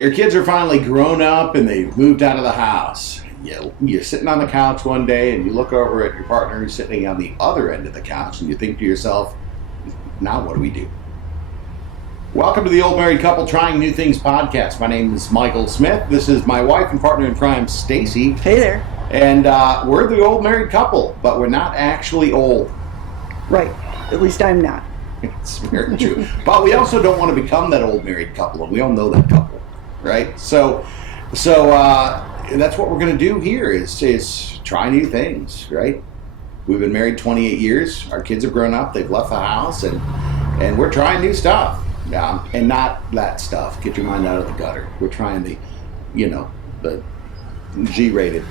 Your kids are finally grown up and they've moved out of the house. You're sitting on the couch one day and you look over at your partner who's sitting on the other end of the couch and you think to yourself, now what do we do? Welcome to the Old Married Couple Trying New Things podcast. My name is Michael Smith. This is my wife and partner in crime, Stacy. Hey there. And we're the old married couple, but we're not actually old. Right. At least I'm not. It's very true. But we also don't want to become that old married couple, and we all know that couple, right? So that's what we're going to do here is try new things, right? We've been married 28 years. Our kids have grown up. They've left the house, and we're trying new stuff. And not that stuff. Get your mind out of the gutter. We're trying the G-rated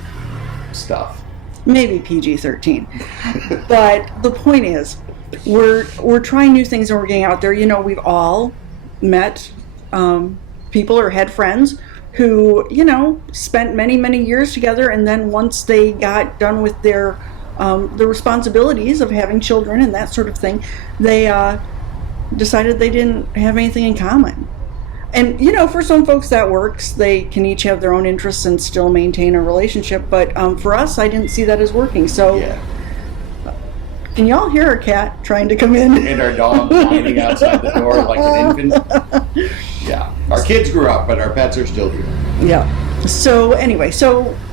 stuff. Maybe PG-13. But the point is, we're trying new things and we're getting out there. You know, we've all met people or had friends who, spent many, many years together, and then once they got done with their the responsibilities of having children and that sort of thing, they decided they didn't have anything in common. And, for some folks that works. They can each have their own interests and still maintain a relationship. But for us, I didn't see that as working. So, yeah. Can y'all hear our cat trying to come in? And our dog whining outside the door like an infant. Yeah. Our kids grew up, but our pets are still here. Yeah. So anyway,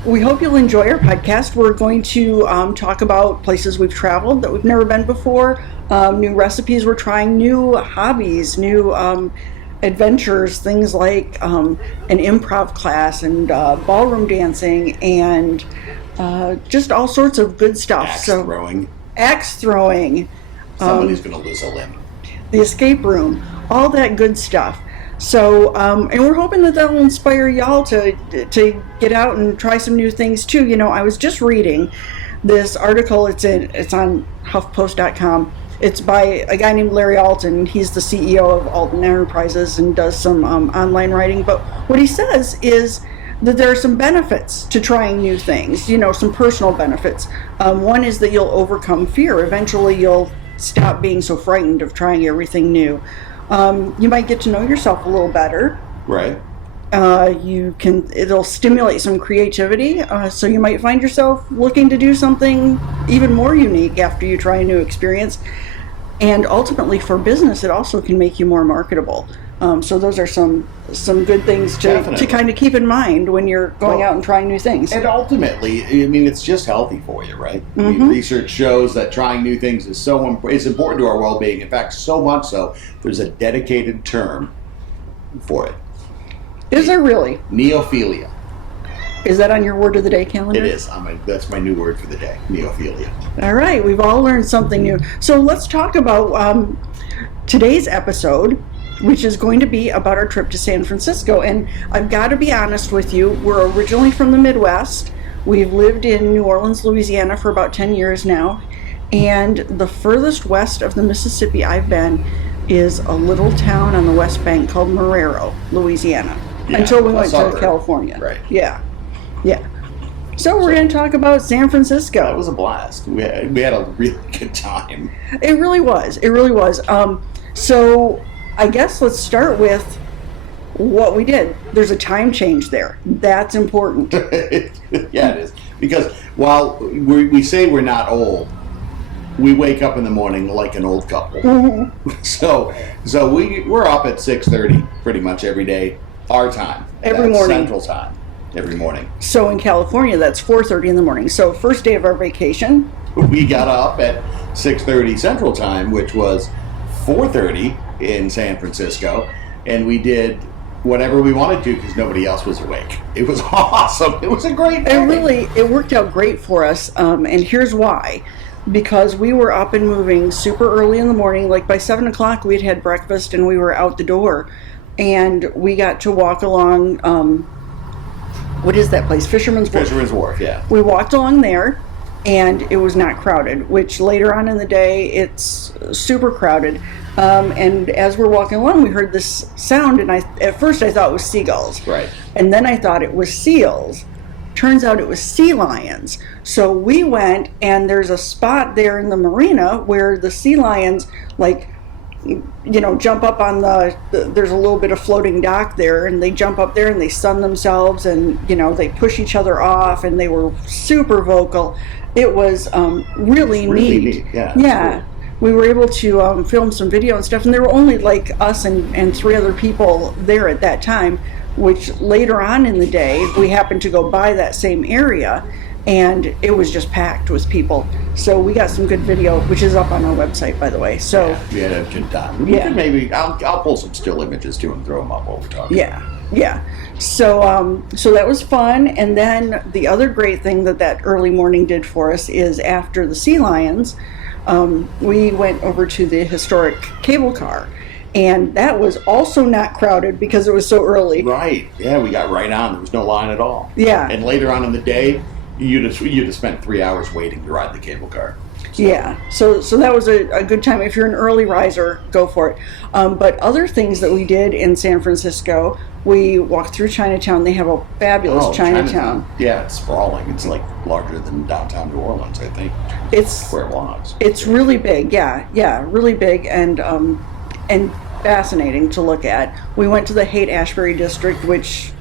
we hope you'll enjoy our podcast. We're going to talk about places we've traveled that we've never been before, new recipes we're trying, new hobbies, new adventures, things like an improv class and ballroom dancing and just all sorts of good stuff. Axe throwing. Somebody's going to lose a limb. The escape room, all that good stuff. So, and we're hoping that will inspire y'all to get out and try some new things too. I was just reading this article. It's on HuffPost.com. It's by a guy named Larry Alton. He's the CEO of Alton Enterprises and does some online writing. But what he says is that there are some benefits to trying new things, some personal benefits. One is that you'll overcome fear. Eventually you'll stop being so frightened of trying everything new. You might get to know yourself a little better. Right. It'll stimulate some creativity. So you might find yourself looking to do something even more unique after you try a new experience. And ultimately for business, it also can make you more marketable. So those are some good things to kind of keep in mind when you're going out and trying new things. And ultimately, it's just healthy for you, right? Mm-hmm. Research shows that trying new things is important to our well-being. In fact, so much so, there's a dedicated term for it. Is there really? Neophilia. Is that on your word of the day calendar? It is. That's my new word for the day, neophilia. All right. We've all learned something new. So let's talk about today's episode, which is going to be about our trip to San Francisco. And I've got to be honest with you, we're originally from the Midwest. We've lived in New Orleans, Louisiana for about 10 years now. And the furthest west of the Mississippi I've been is a little town on the West Bank called Marrero, Louisiana. Yeah, until we went to California. Right. Yeah. So we're going to talk about San Francisco. That was a blast. We had a really good time. It really was. So I guess let's start with what we did. There's a time change there. That's important. Yeah, it is. Because while we say we're not old, we wake up in the morning like an old couple. Mm-hmm. So we're up at 6:30 pretty much every day, our time. Every morning. Central time. Every morning. So in California, that's 4:30 in the morning. So first day of our vacation. We got up at 6:30 Central Time, which was 4:30 in San Francisco, and we did whatever we wanted to because nobody else was awake. It was awesome. It was a great day. It worked out great for us, and here's why. Because we were up and moving super early in the morning. Like by 7 o'clock, we'd had breakfast and we were out the door, and we got to walk along. What is that place? Fisherman's Wharf. Fisherman's Wharf, yeah. We walked along there, and it was not crowded, which later on in the day, it's super crowded. And as we're walking along, we heard this sound, and at first I thought it was seagulls. Right. And then I thought it was seals. Turns out it was sea lions. So we went, and there's a spot there in the marina where the sea lions, jump up on there's a little bit of floating dock there, and they jump up there and they sun themselves, and they push each other off, and they were super vocal. It was really neat. Yeah. Cool. We were able to film some video and stuff, and there were only like us and 3 other people there at that time, which later on in the day we happened to go by that same area, and it was just packed with people. So we got some good video, which is up on our website, by the way. So yeah, we had a good time. Maybe I'll pull some still images too and throw them up while we're talking. Yeah. So so that was fun. And then the other great thing that early morning did for us is after the sea lions, we went over to the historic cable car. And that was also not crowded because it was so early. Right. Yeah, we got right on. There was no line at all. Yeah. And later on in the day, you'd have spent 3 hours waiting to ride the cable car. So. Yeah. So that was a good time. If you're an early riser, go for it. But other things that we did in San Francisco, we walked through Chinatown. They have a fabulous Chinatown. Yeah, it's sprawling. It's like larger than downtown New Orleans, I think. It's where it was. It's really big. Yeah, really big and fascinating to look at. We went to the Haight-Ashbury district, which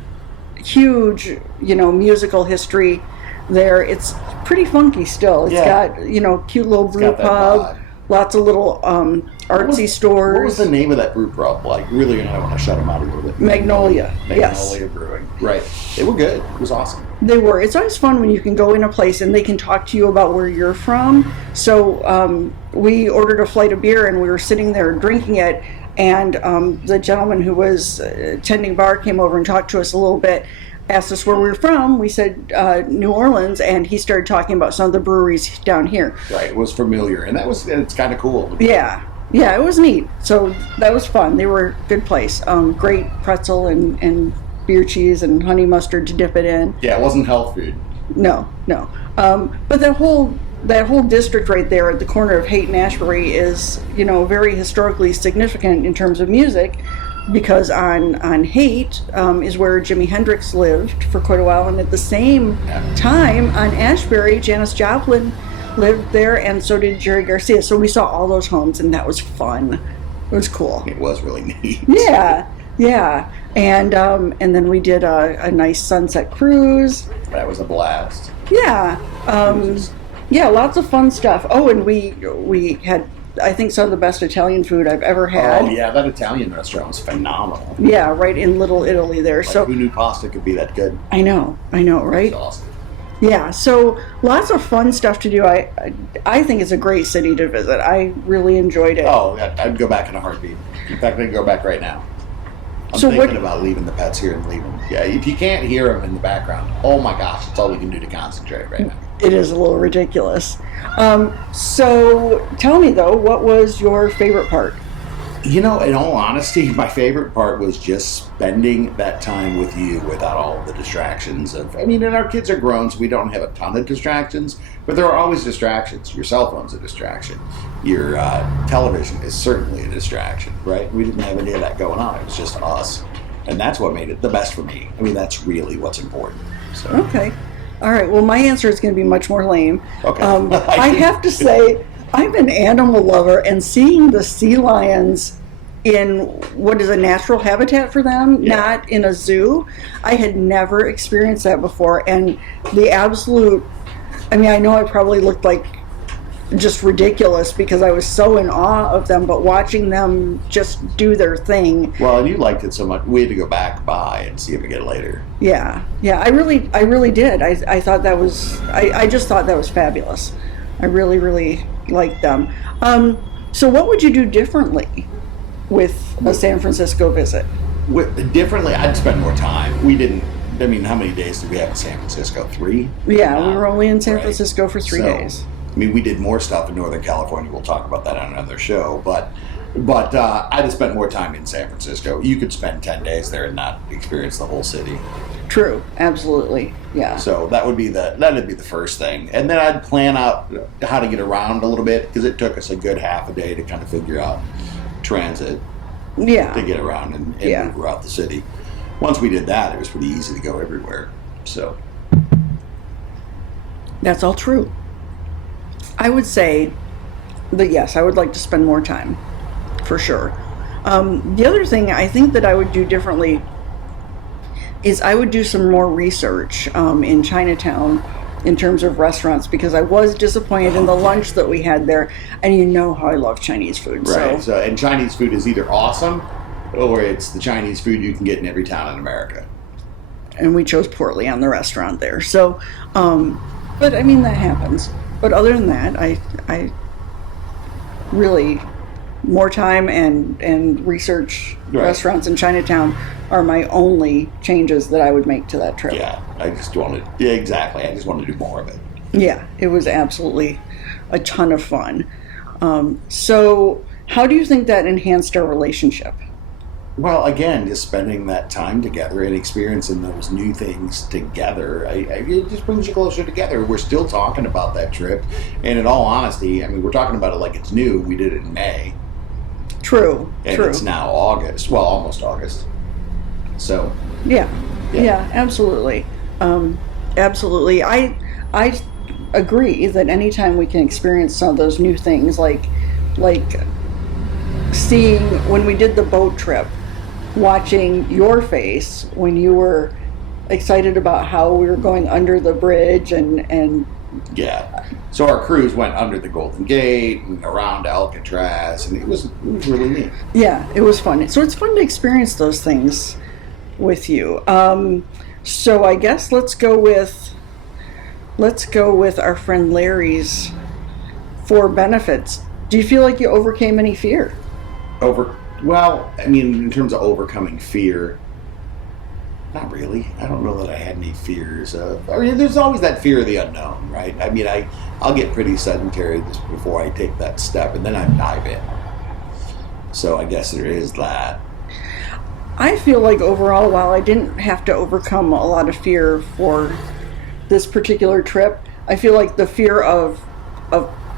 huge, musical history there. It's pretty funky still. It's got, cute little brew pub, lots of little artsy stores. What was the name of that brew pub? Like, really, I want to shut them out a little bit. Magnolia. Magnolia Brewing. Right. They were good. It was awesome. They were. It's always fun when you can go in a place and they can talk to you about where you're from. So we ordered a flight of beer and we were sitting there drinking it, and the gentleman who was tending bar came over and talked to us a little bit, asked us where we were from. We said New Orleans, and he started talking about some of the breweries down here. Right, it was familiar, and it's kind of cool. Yeah, it was neat. So that was fun. They were a good place. Great pretzel and beer cheese and honey mustard to dip it in. Yeah, it wasn't health food. No. But that whole district right there at the corner of Haight and Ashbury is, very historically significant in terms of music, because on Haight is where Jimi Hendrix lived for quite a while, and at the same time on Ashbury, Janis Joplin lived there, and so did Jerry Garcia. So we saw all those homes, and that was fun. It was cool. It was really neat. Yeah. And then we did a nice sunset cruise. That was a blast. Yeah. Lots of fun stuff. Oh, and we had, I think, some of the best Italian food I've ever had. Oh, yeah, that Italian restaurant was phenomenal. Yeah, right in Little Italy there. Like, who knew pasta could be that good? I know, right? It's awesome. Yeah, so lots of fun stuff to do. I think it's a great city to visit. I really enjoyed it. Oh, I'd go back in a heartbeat. In fact, I'd go back right now. I'm thinking about leaving the pets here and leaving. Yeah, if you can't hear them in the background, oh my gosh, it's all we can do to concentrate right now. It is a little ridiculous. So tell me, though, what was your favorite part? In all honesty, my favorite part was just spending that time with you without all the distractions and our kids are grown, so we don't have a ton of distractions, but there are always distractions. Your cell phone's a distraction. Your television is certainly a distraction, right? We didn't have any of that going on. It was just us. And that's what made it the best for me. That's really what's important. So. Okay. All right. Well, my answer is going to be much more lame. Okay. I have to say, I'm an animal lover, and seeing the sea lions in what is a natural habitat for them, not in a zoo, I had never experienced that before. And the absolute, I know I probably looked like just ridiculous because I was so in awe of them, but watching them just do their thing. Well, and you liked it so much, we had to go back by and see it again later. Yeah, I really did. I thought that was, I just thought that was fabulous. I really, really liked them. So what would you do differently with a San Francisco visit? Differently, I'd spend more time. We didn't, how many days did we have in San Francisco? 3? Yeah, we were only in San Francisco for 3 days. We did more stuff in Northern California. We'll talk about that on another show. But I'd have spent more time in San Francisco. You could spend 10 days there and not experience the whole city. True, absolutely, yeah. So that'd be the first thing, and then I'd plan out how to get around a little bit, because it took us a good half a day to kind of figure out transit. Yeah. To get around and move around the city. Once we did that, it was pretty easy to go everywhere. So. That's all true. I would say that yes, I would like to spend more time. for sure. The other thing I think that I would do differently is I would do some more research in Chinatown in terms of restaurants, because I was disappointed in the lunch that we had there, and you know how I love Chinese food. Right. So, and Chinese food is either awesome or it's the Chinese food you can get in every town in America. And we chose poorly on the restaurant there. So, but I mean, that happens. But other than that, I really, more time and research restaurants in Chinatown are my only changes that I would make to that trip. Yeah, I just wanted to do more of it. Yeah, it was absolutely a ton of fun. So how do you think that enhanced our relationship? Well, again, just spending that time together and experiencing those new things together, it just brings you closer together. We're still talking about that trip, and in all honesty, I mean, we're talking about it like it's new. We did it in May. True. And it's now August. Well, almost August. So. Yeah, absolutely. Absolutely. I agree that anytime we can experience some of those new things, like seeing when we did the boat trip, watching your face when you were excited about how we were going under the bridge and yeah. So our cruise went under the Golden Gate and around Alcatraz, and it was really neat. Yeah, it was fun. So it's fun to experience those things with you. So I guess let's go with our friend Larry's 4 benefits. Do you feel like you overcame any fear? Well, I mean, in terms of overcoming fear, not really. I don't know that I had any fears. I mean, there's always that fear of the unknown, right? I mean, I'll get pretty sedentary just before I take that step, and then I dive in. So I guess there is that. I feel like overall, while I didn't have to overcome a lot of fear for this particular trip, I feel like the fear of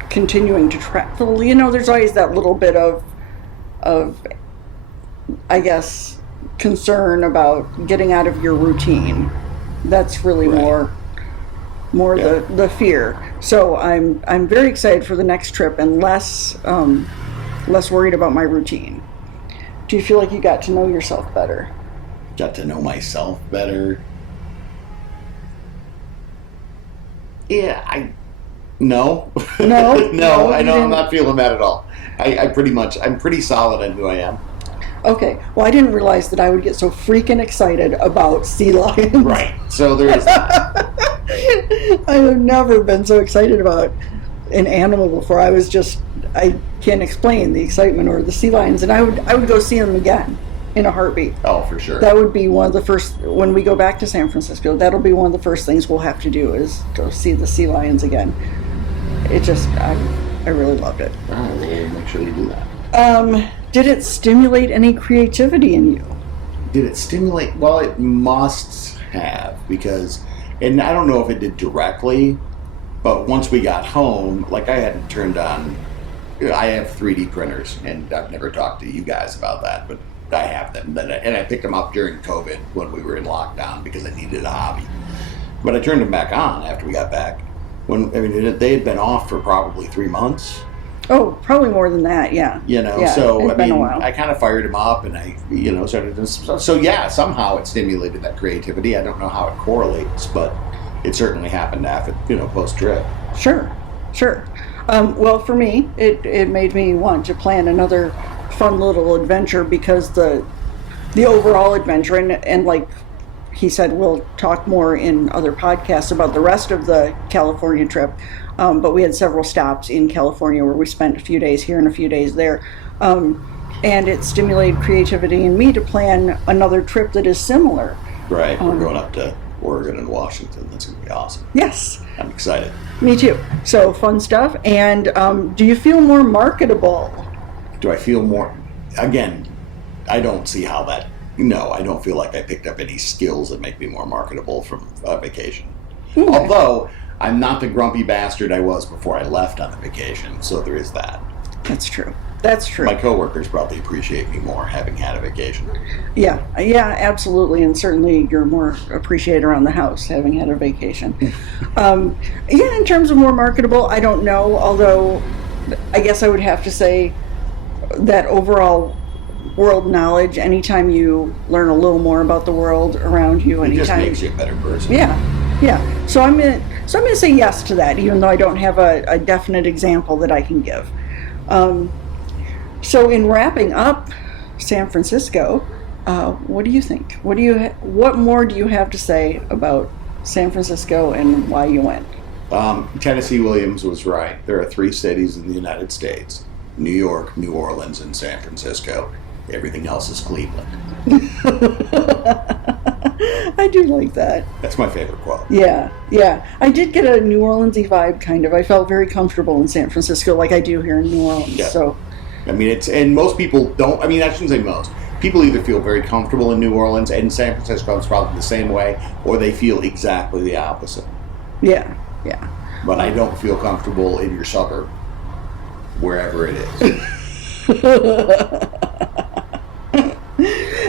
continuing to travel, there's always that little bit of I guess, concern about getting out of your routine. That's really more the fear. So I'm very excited for the next trip and less worried about my routine. Do you feel like you got to know yourself better? Got to know myself better. Yeah, No, I'm not feeling that at all. I'm pretty solid on who I am. Okay, well, I didn't realize that I would get so freaking excited about sea lions. Right, so there is that. I have never been so excited about an animal before. I can't explain the excitement over the sea lions, and I would go see them again in a heartbeat. Oh, for sure. That would be one of the first, when we go back to San Francisco, that'll be one of the first things we'll have to do is go see the sea lions again. I really loved it. All right, we'll make sure you do that. Did it stimulate any creativity in you? Did it stimulate? Well, it must have, because, and I don't know if it did directly, but once we got home, like I hadn't turned on, I have 3D printers, and I've never talked to you guys about that, but I have them. And I picked them up during COVID when we were in lockdown because I needed a hobby. But I turned them back on after we got back. They had been off for probably 3 months. Oh, probably more than that, yeah. So it's been a while. I kind of fired them up, and I, started to. So yeah, somehow it stimulated that creativity. I don't know how it correlates, but it certainly happened after, post trip. Sure. Well, for me, it made me want to plan another fun little adventure, because the overall adventure, and like he said, we'll talk more in other podcasts about the rest of the California trip. But we had several stops in California where we spent a few days here and a few days there. And it stimulated creativity in me to plan another trip that is similar. Right. We're going up to Oregon and Washington. That's going to be awesome. Yes. I'm excited. Me too. So fun stuff. And do you feel more marketable? Do I feel more? Again, I don't see how that. No, I don't feel like I picked up any skills that make me more marketable from a vacation. Okay. Although I'm not the grumpy bastard I was before I left on the vacation, so there is that. That's true. My coworkers probably appreciate me more having had a vacation. Yeah, absolutely, and certainly you're more appreciated around the house having had a vacation. In terms of more marketable, I don't know, although I guess I would have to say that overall world knowledge. Anytime you learn a little more about the world around you, It just anytime makes you a better person. yeah. So I'm gonna say yes to that, even though I don't have a definite example that I can give. So in wrapping up San Francisco, what do you think? What more do you have to say about San Francisco and why you went? Tennessee Williams was right. There are 3 cities in the United States: New York, New Orleans, and San Francisco. Everything else is Cleveland. I do like that. That's my favorite quote. Yeah. I did get a New Orleans-y vibe, kind of. I felt very comfortable in San Francisco, like I do here in New Orleans. Yeah. So, I mean, and most people don't. I mean, I shouldn't say most. People either feel very comfortable in New Orleans, and San Francisco is probably the same way, or they feel exactly the opposite. yeah. But I don't feel comfortable in your suburb, wherever it is.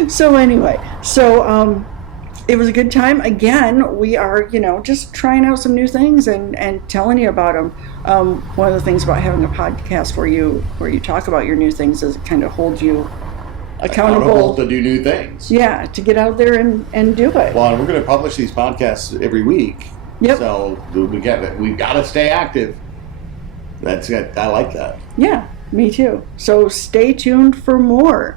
So anyway, it was a good time. Again, we are, just trying out some new things and telling you about them. One of the things about having a podcast where you talk about your new things is it kind of holds you accountable to do new things. Yeah, to get out there and do it. Well, and we're going to publish these podcasts every week. Yep. So we've got to stay active. I like that. Yeah, me too. So stay tuned for more.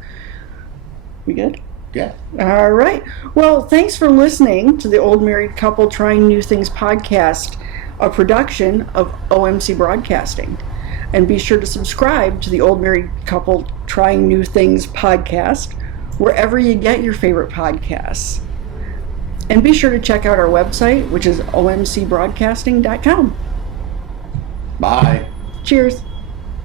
We good? Yeah. All right. Well, thanks for listening to the Old Married Couple Trying New Things podcast, a production of OMC Broadcasting. And be sure to subscribe to the Old Married Couple Trying New Things podcast wherever you get your favorite podcasts. And be sure to check out our website, which is omcbroadcasting.com. Bye. Cheers.